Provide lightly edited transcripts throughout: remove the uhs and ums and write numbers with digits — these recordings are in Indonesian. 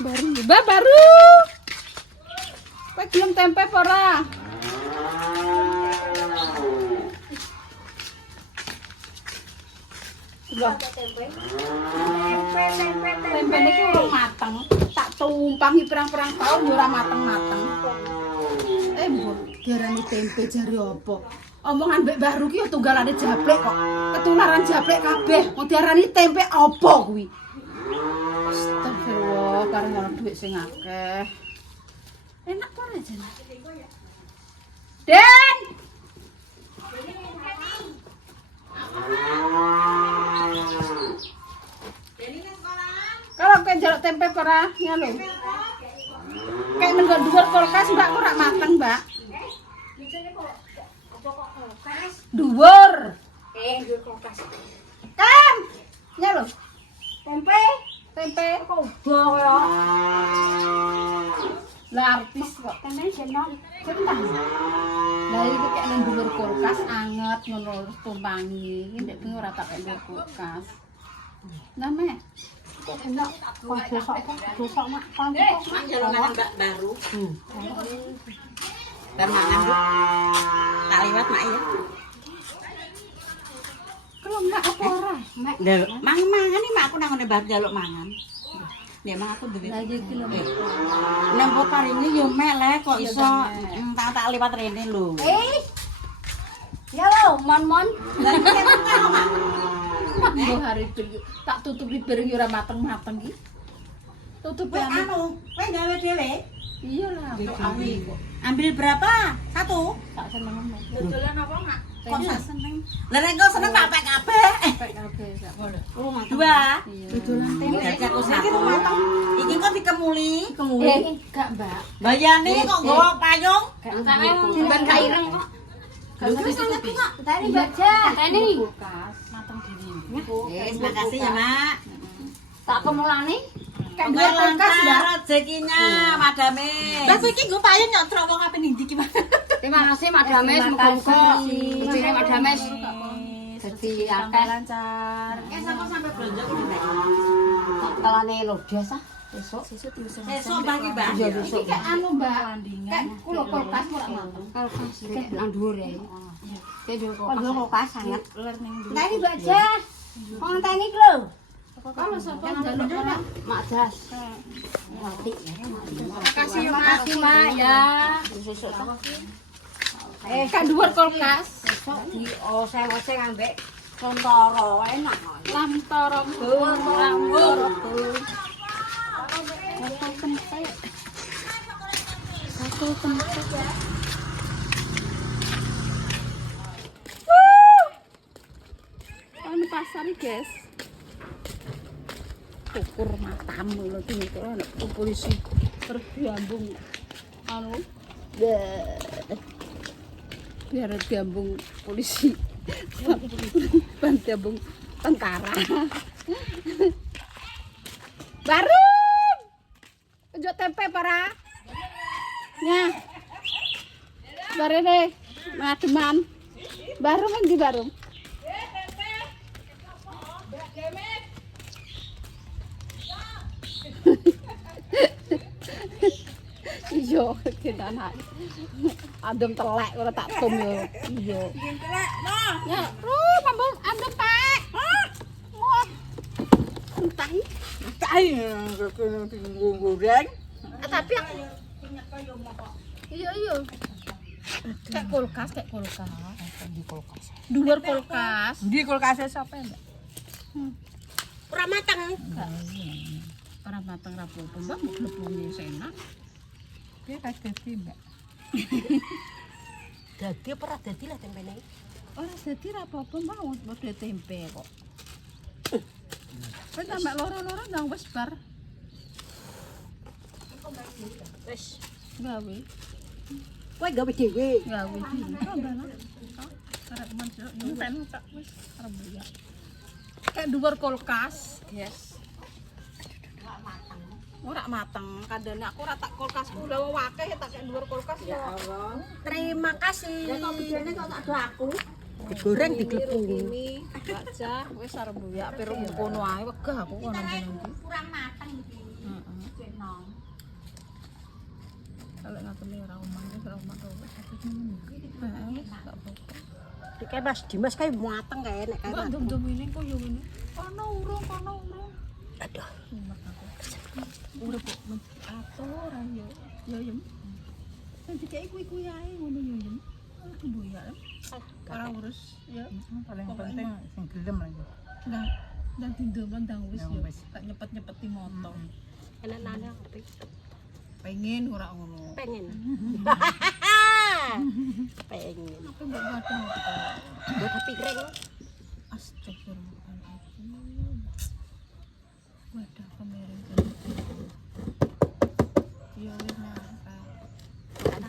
Baru. Kowe gelem tempe apa ora? Tempe niki urung mateng. Tak tumpangi pirang-pirang taun yo ora mateng-mateng. Mbok diarani tempe jare apa? Omongan Mbak Mbah Ruki yo tunggalane jablek kok. Ketularan jablek kabeh. Mau diarani tempe apa kuwi? Astagfirullah, karo ngono dhuwit sing akeh. Enak ora jan? Den! Kalau kowe njaluk tempe apa ora? Ya lho. Kayak nenggo dhuwur kulkas Mbak kok ora mateng, Mbak. Dhuwur. Dhuwur kulkas. Kam. Ya lho. Tempe Kok udah ya. lah artis kok. Tempe jenong. Cepetan. Lah iki kayak nang dhuwur kulkas anget ngono terus tumpangi. Iki ndek ben ora tak kayak dhuwur kulkas. Nah, Me. Enak. Besok mak. Mangan Mbak baru. Dan mangan Bu. Tak liwat mak ya. Kalau enggak apa ora? Mek. Mangan iki mak aku nang ngene bar njaluk mangan. Ya mak aku duwe. Lah iki lho. Nang kok paringe yo mek le kok iso tak liwat rene lho. Ya lo, mon. Lah iki kan mak. Yo hari itu tak tutupi bareng ora mateng-mateng iki. Tutupi Kowe gawe dhewe? Iya lah, untuk awi kok. Ambil berapa? Satu? Tak seneng. Dodolan apa mak? Kok sak seneng? Lah nek kok seneng tak pek kabeh. Pek kabeh gak boleh. Dua. Dodolan Iki aku satu. Iki kok dikemuli. Gak, Mbak. Bayane kok nggawa payung. Ban kaireng kok. Gak usah ditutupi. Tadi baca. Tadi. Kulkas mateng dhewe. Wis makasih ya, Mak. Tak kemulane. Kan dua kulkas, Mbak. Rezekinya, madame. Lah iki nggo payung nyotrok wong ape ning ndi ki, Mas? Terima kasih Madames, muga-muga rezeki Madames dadi akeh Lancar. Sampai sampai belanja ku nek. kalane lodas ah besok. Besok pagi, Mbak. Iya besok. Kayak anu, Mbak. Kayak kulo kulkas ora mateng. Kulkas iki nang dhuwur ya. Iya. Kayak kulkas sangat. Learning dulu. Tadi baca. Wong tani iki lho. Kalau sapa njaluk ora? Mak Das. Mati. Makasih ya, Mak. Makasih Mak ya. Kan dhuwur kulkas. Besok di oseng-oseng ambek kontoro enak. Lantara Bu. Lambur. Satu tempat. Anu pasar iki, guys. Ukur matamu lho iki kok ana polisi terus diambung anu. Biar diambung polisi. Ban diambung tentara. Baru. Tunjuk tempe para. Nya. Barene mademan. Baru ngendi baru? Iya, kita nak. Adem telek ora tak tum yo. Iya. Ya, mambung adem Pak. Wah. Entah. Goreng. Tapi aku iya. Kayak kulkas. Di kulkas. Dhuwur kulkas. Di kulkase sapa, Mbak? Ora mateng. Ora mateng ra apa-apa, Mbak. Mlebu enak. Piye tak dadi, Mbak? Dadi apa ora dadi lah tempene? Ora dadi ra apa-apa, Mbak. Modhe tempe kok. Kowe tambah loro-loro ndang wis bar. Wis. Gawe. Kowe gawe dhewe. Gawe dhewe. Tambah lah. Arek manjuk nyimpen tak wis arep ya. Kayak dhuwur kulkas, guys. Ora mateng, kandhane aku ora tak kulkasku lha akeh tak kayak dhuwur kulkas ya Allah. Terima kasih. Ya kok bedane kok tak do aku. Digoreng diglepung. Ini baca wis arep ya pero kono ae wegah aku kono nang. Kurang mateng iki. Heeh. Kalau ngakoni ora omah, ora omah kok sakit ngono. Wis gak apa-apa. Iki Mas Dimas kae mateng kae nek Kok kae. ndem-ndem ini kok yo ngene. Kono urung. Aduh. Mumet aku. Urip kok atur ayo. Ya yo. Sing dikeki kuwi ae ngono yo. Aku boya. Ora urus ya. Paling penting sing gelem aja. Nang dindoman ndang wis yo. Tak nyepet-nyepeti moto. Enak-enak ngerti. Pengen ora ngono. Pengen. Pengen. Apa mbok wadang kok. Buat piring. Astagfirullahaladzim. Wadah kemarin. Ya wis napa.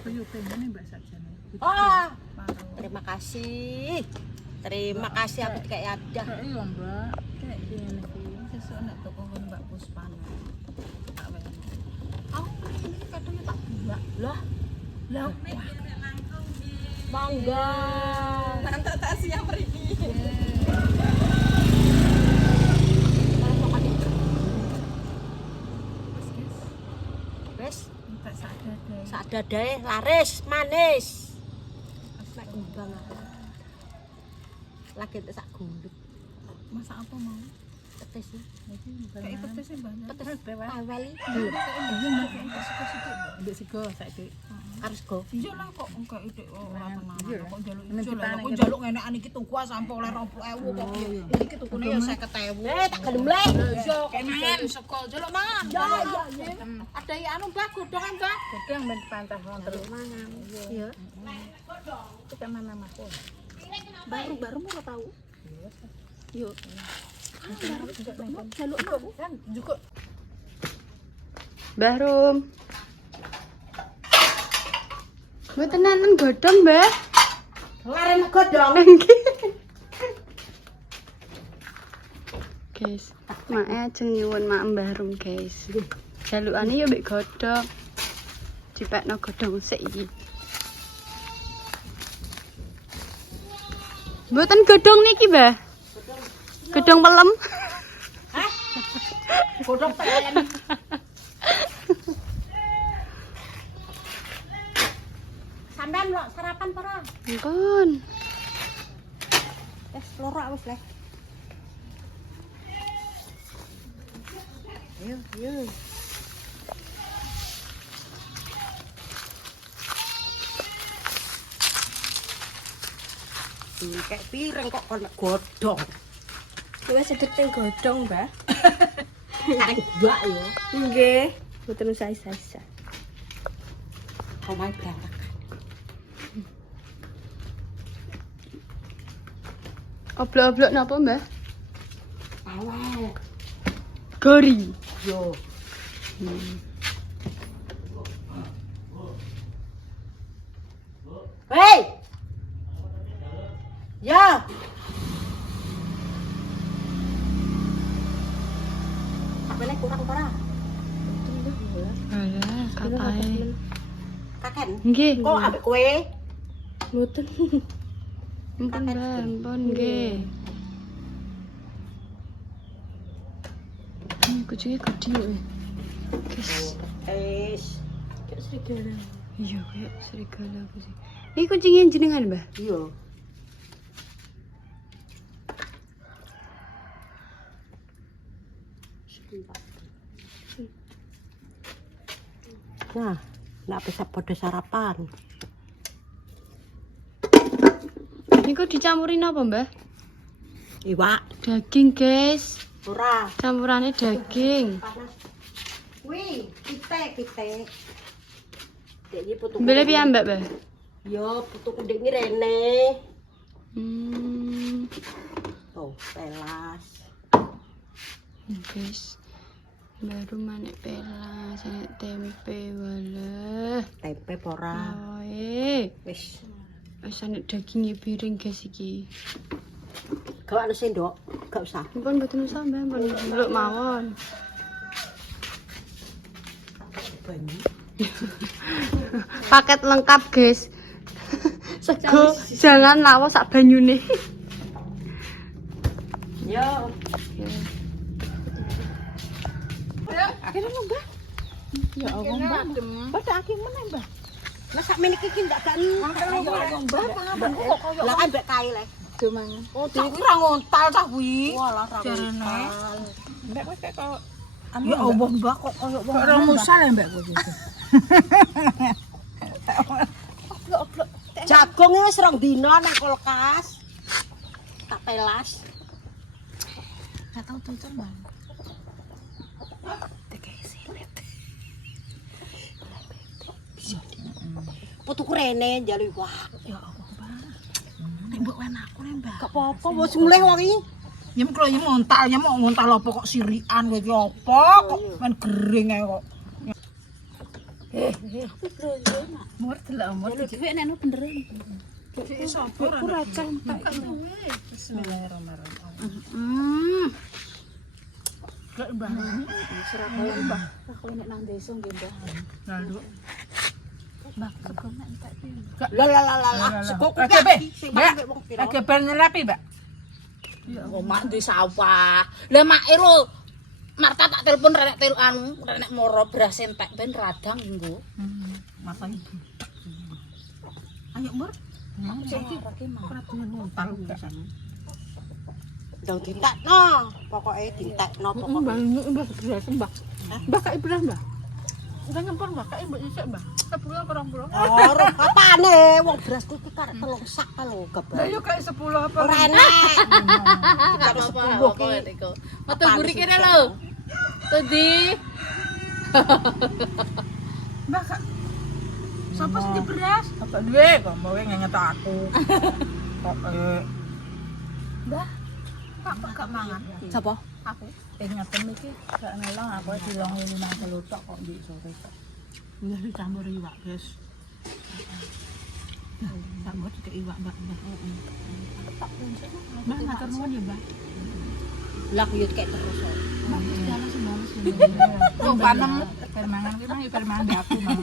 Aku yo pengen Mbak Sajane. Oh, terima kasih. Terima kasih aku kayak ada. Iya, Mbak. Kayak ngene iki. Sesuk nek toko kon Mbak Puspan. Tak wene. Aku pengen iki kadang tak buak. Lah. Lah. Bangga. Mantap tak siap mriki. Wes, Tak sadar. sadadae laris manis. Nek kembang aku. Lagi tak sak gulut. Masak apa mau? Petis. Kayak petisnya banyak. Petis bawah. awali. Iya, Mbak, kayak sego-sego. Mbak sego saiki. Harus go. Iya lah kok enggak ide ora tenan. Iya. Kok njaluk Nek ijo lah. dipane Kok kene. njaluk ngenekan iki tuku sampe oleh 20.000 kok piye. Iki tukune ya 50.000. Tak gelem le. Iya, kok mangan sego jaluk mangan. Iya. Ada anu Mbak godhongan Mbak. Godhong ben pantah wonten. Mangan. Iya. Kita mana Mas? Baru mau tahu. Yuk. Jaluk aku kan juga. Mbah Rum. Mbak tenanan godhong, Mbah. Laren godhong. Guys, mae ajeng nyuwun mak Mbah Rum, guys. Jalukane yo mbek godhong. Dipekno godhong sik iki. Mboten godhong niki, Mbah. Godhong pelem. Godhong pelen. Sampean lo sarapan para? Ampun. Wes loro wis le. Yuk. Kayak piring kok kon godhong. Wis sedheteng godhong, Mbah. Arek mbak yo. Nggih, mboten usah-usah. Omahe berangkat. Oblok-oblok napa, Mbah? Awal. Gori. Yo. Hei. Ya. Apane kurang para? Alah, katae. Kaken. Nggih. Kok ambek kowe? Mboten. Ampun, Mbah, ampun nggih. Kucingnya gede ya. Guys. Kayak serigala. Iya, kayak serigala kucing. Ini kucingnya jenengan, Mbah? Iya. Nah bisa pada sarapan. Ini kok dicampurin apa, Mbah? Iwak. Daging, guys. Ora. Campurannya daging. Panas. Wih, pite. Dek iki putu. Beli piye, Mbak, Mbah? Yo, putu ndek iki rene. Oh, pelas. Guys. Baru manek pelas, manek tempe, walah. Tempe ora. Oe. Wis. Wis ana dagingnya piring, guys iki. Gak ana sendok, gak usah. Ampun mboten usah, Mbah, ampun delok mawon. Banyu. Paket lengkap, guys. Sego jangan lawas sak banyune. Yo. Kira Mbah. Ya Allah, Mbak. Mbak tak aki meneh, Mbak. Lah sak meniki iki ndak kan. Mbak panganan kok koyo Lah kan mbek kae le. domangan. Oh, iki ra ngontal ta kuwi. Walah ra Jarene. ngontal. Mbak kowe kayak kok Ya Allah, Mbak kok koyo wong. kok orang musal ya Mbak kowe gitu. Oblok-oblok. Jagung wis rong dina nang kulkas. Tak pelas. Gak tau tutur, Mbak. Putuku rene njaluk wah. Ya Allah, Mbak. Nek mbok wen aku nek, Mbak. Gak apa-apa wis mulih wong iki. Nyem kalau nyem ngontal apa kok sirian kowe iki apa kok men gering ae kok. Mur delok mur. Dhewe nek bener iki. Sabar. Ora centek. Bismillahirrahmanirrahim. Gak, Mbak. Surabaya, Mbak. Aku nek nang desa nggih, Mbak. Lalu Mbak, sego nek entek piye? Lah. Sekok Oke, Be. sing Mbak. mbek wong pira. Oke, ben nyelapi, Mbak. Oh, mak di sawah. Lah mak ero Marta tak telepon renek renek moro beras entek ben radang nggo. Masa ibu. Ayo, Mur. Saiki ora dengan ngontal biasanya. Ndang dintekno, pokoke dintekno pokoke. Mbak, Mbak beras, Mbak. Mbak kak beras, Mbak. Udah nyempur, Mbak. Kak Mbak isik, Mbak. 10 apa 20? Ora apane wong berasku iki karek telung sak ta lho Lah gabar. yo kayak 10 apa? Ora enak. Gak apa-apa kok niku. Metu guri kene lho. Tudi. Mbak, kak. Sopo sing di beras? Apa duwe kok mau ngetok aku. Kok Mbak. Kak kok gak mangan? Sapa? Aku. ngeten iki gak ngelong aku dilongi 50 tok kok ndek sore. Nggih dicampur iwak, guys. Campur juga iwak, Mbak. Mbak ngatur nuwun ya, Mbak. Lah yo kayak terus. Mbak jalan sembalas ya. Oh, panem permangan ki mah permangan di aku mah.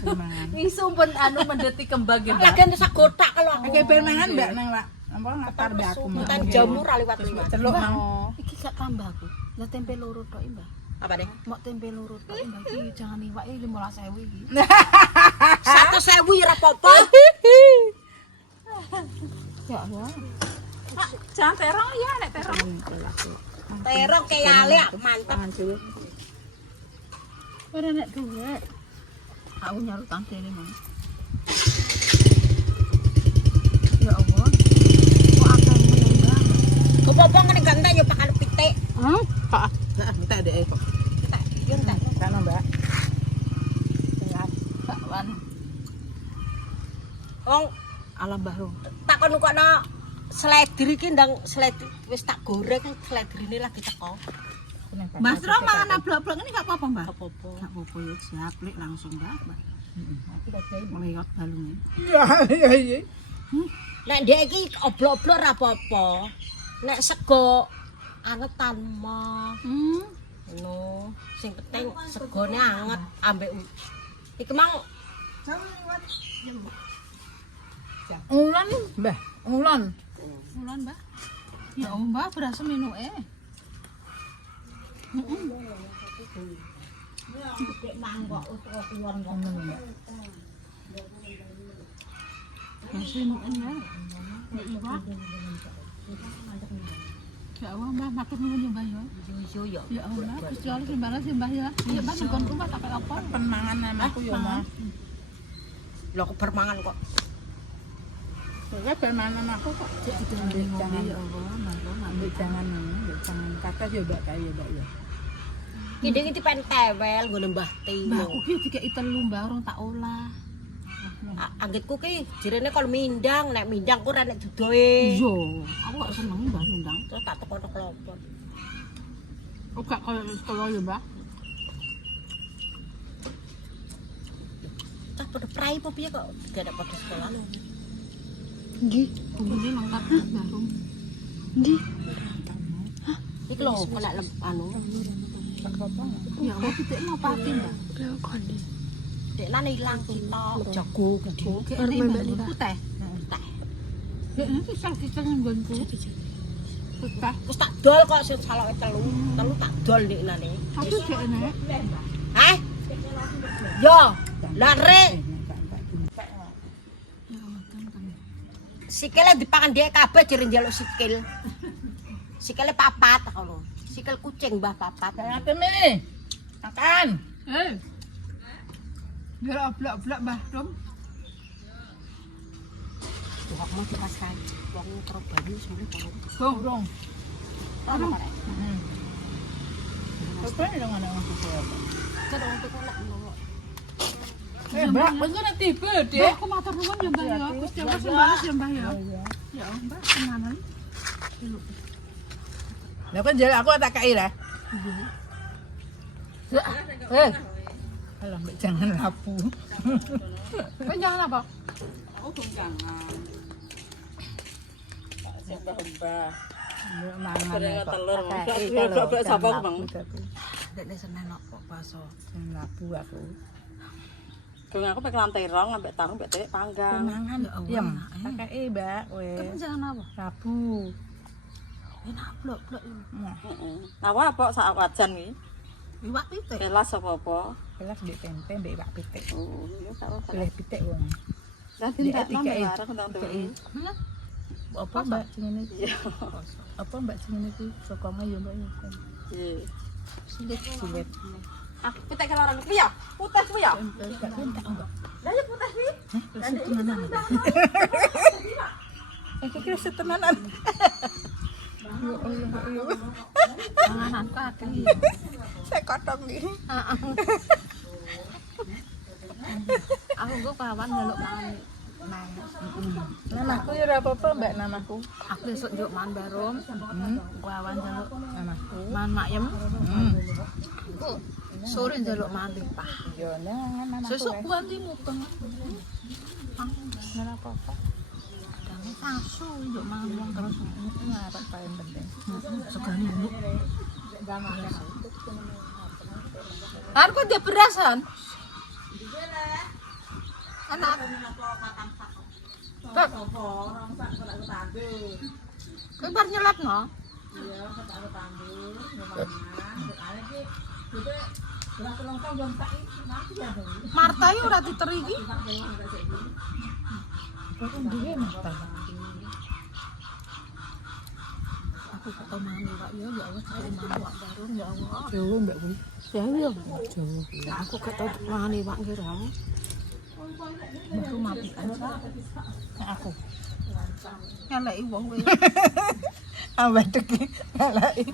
Permangan. Ngisumpun anu mendeti kembang ya, Mbak. Lagi sak gotak kalau aku. Oke, permangan Mbak nang Pak. Apa ngatar di aku mah. Hutan jamur liwat-liwat. Celuk nang. Iki gak tambah aku. Lah tempe loro tok, Mbak. Apa deh? Mau tempe loro tok, Mbak. Iki jangan iwak iki 15.000 iki. 100.000 ya ora apa-apa. Ya Allah. Jangan terong ya, nek terong. Terong kayak ale mantap. Ora nek dhuwit. Aku nyaru tante ini, Mang. Ya Allah. Kok akeh menembak. Kepopo ngene gak entek yo pakan pitik. Pak. Nah, minta adek kok. Entek, yo entek. Kan Mbak. Pak wan. Wong Alam Bahru. tak kono-kono sledri iki ndang sledri wis tak goreng sledrine lagi teko. Mas Tro mangan ablok-ablok ini gak apa-apa, Mbak? Apa-apa. Gak apa-apa ya, siap lek langsung, Mbak. Meleyot balungnya. Ya iya. Nek ndek iki oblok-oblok ora apa-apa. Nek sego angetan mah. Ngono. Sing penting segone anget ambek iki mang Ulan Mbah, ulan. Mulan, Mbak. Ya Allah, Mbak, berasa minuke. Masih minuke ya. Ya iwak. Ya Allah, Mbak, matur nuwun ya, Mbak ya. yo yo. Ya Allah, Gusti Allah sembalas ya, Mbak ya. Ya, Mbak nggon rumah tak kayak apa? Penmangan sama aku ya mah. Lho kok bermangan kok. Pokoknya permangan sama aku kok. Jangan Ya Allah, Mbak, ambil jangan kata ya Mbak kaya Mbak ya. Kideng iki pen tewel nggone Mbah Mbak, aku Timo. ki dikeki telu, Mbak, urung tak olah. Anggitku ki jirene kon mindang, nek mindang ku ora nek dudoe. Iya, aku gak seneng, Mbak, ndang. Terus tak tekono kelopon. Oh, gak koyo sekolah ya, Mbak. Cah padha prai apa piye kok gak ada padha sekolah lho. Ndi? Ini lengkap baru. Ndi? Iki lho kena anu. Ya Allah, titik mau pati, Mbak. Lho kon. Deknan ilang kita jago gede. Ini Mbak niku teh. Teh. Ya ini kisah-kisah nggonku. Teh. Terus tak dol kok sing saloke telu. Telu tak dol ndeknane. Aku gak enak. Hah? Yo, lare. Sikile dipangan dhek kabeh jere njaluk sikil. Sikile papat aku lho. Sikil kucing mbah papat. Ngaten nih. Makan. Biar oblak-oblak Mbah Rom. Tuh mau dipas kae. Wong karo banyu sore kalau. Dong. Ana karek. Apa ini dong anak aku apa? Sedang tuku nak ngono. Mbak, bener nanti tiba Mbah, deh. aku matur nuwun ya Mbah ya. Gusti Allah sembalas ya Mbah ya. Ya Mbah, tenanan. Lah kan jalan aku tak kai lah. Alah, mbak jangan lapu. Kowe jangan apa? Oh, jangan. Mbak. Mangan telur. Kok sabang bang. Dekne senen kok baso. Jangan lapu aku. Kung aku pakai lantai rong, ambek tahu, ambek teh panggang. Mangan yem. Pakai mbak, wes. Jangan apa? Lapu. Enak blok-blok iki. Apa apa sak wajan nih? Iwak pitik. Kelas apa-apa. Kelas mbek tempe, mbek iwak pitik. Oh, ya tak apa. Pilih pitik wong. Nanti Dia tak nambah tiga barang tentang tuh. Apa mbak sing ini? Apa mbak sing ini ku sokongan ya mbak ya. Iya. Silet. Ah, kita ke orang ya. Putih ku ya. Enggak enggak enggak. Lah ya putih nih. Aku kira setenanan. Panganan kaki. Saya kotong nih. Aku kok kawan njaluk mangan. Namaku ya ora apa-apa mbak namaku. Aku esuk njuk mangan barom. Kawan njaluk Namaku. mangan makyem. Sore njaluk mangan lipah. Yo nang namaku. Sesuk ganti muteng. Ora apa-apa. Kadang pasu njuk mangan wong terus. Ngarep paling penting. Segani mbok. Kan kok dia berasan? Anak. Kok bar nyelat no? Marta iki ora diteri iki. Kok duwe mata. Aku kok mangan iwak ya Allah cari mangan iwak baru ya Allah. Jowo mbak kuwi. Ya iya. Jowo. Aku kata mangan iwak ngira. Aku mapikan Aku. ngeleki wong kowe. Ambek iki ngalai.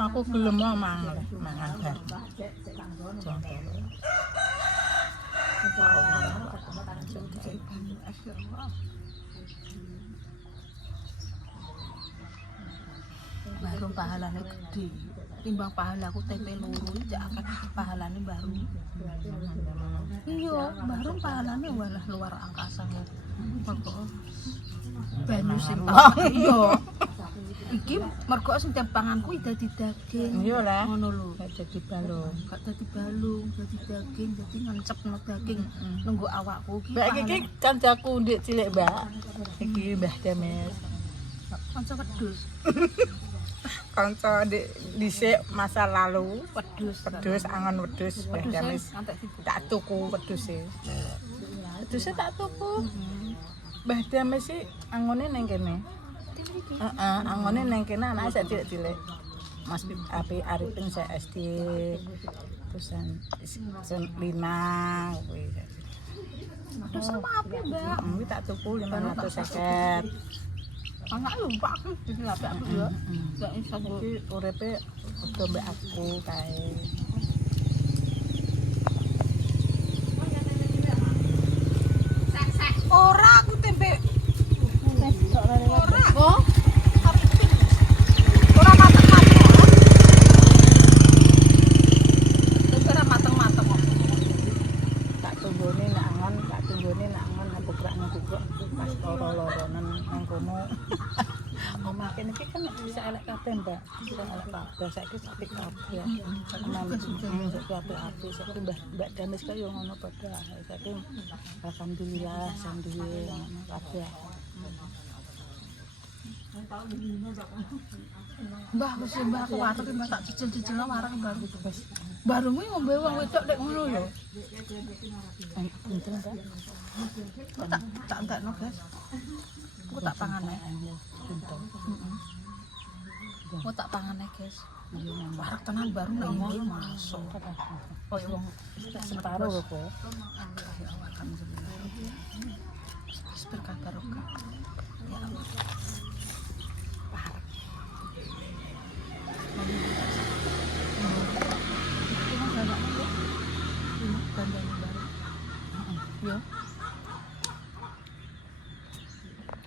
Aku gelem mangan bar. Baru pahalane gede. Timbang pahalaku tempe loro iki akeh pahalane baru. Iya, baru pahalane walah luar angkasa. Mergo banyu sing tak iya. Iki mergo sing tempanganku dadi daging. Iya lah. Ngono lho. Gak jadi balung. Gak dadi balung, dadi daging, dadi ngencepno daging nunggu awakku iki. Mbak iki kancaku ndik cilik, Mbak. Iki Mbah Dames. Kanca wedhus. Kanca ndik dhisik masa lalu. Wedhus. Wedhus angon wedhus Mbah Dames. Antek dibuka. Tak tuku wedhuse. Wedhuse tak tuku. Mbah Dames sih angone nang kene. Heeh, angone nang kene anake sak cilik-cilik. Mas Api Arifin saya SD terusan Lina kuwi. Terus sama apa, Mbak? Kuwi tak tuku 550. Anak lupa aku jadi lapik aku ya. Gak iso Iki uripe udah mbak aku kae. ora aku tempe. Ora. Oh. Ora mateng-mateng. Ora mateng-mateng kok. Tak tunggone nak angon, tak tunggone nak angon ngebukrak pas loro-loronen nang kono. Omah kene iki kan bisa elek kabeh, Mbak. Bisa elek kabeh. Saiki apik kabeh ya. Apik-apik. Saiki Mbak Dames kaya ngono padha. Saiki alhamdulillah sambil ngono kabeh. Mbah wis mbah aku wareg mbah tak cicil-cicil wareg baru. Baru mu ngombe wong wedok nek ngono lho. Pinten ta? Kok tak entekno, Guys. Aku tak pangane. Aku tak pangane, Guys. Wareg tenan baru nek iki masuk. Koyo wong Separo lho, Bu. Alhamdulillah. Berkah barokah. Ya Allah.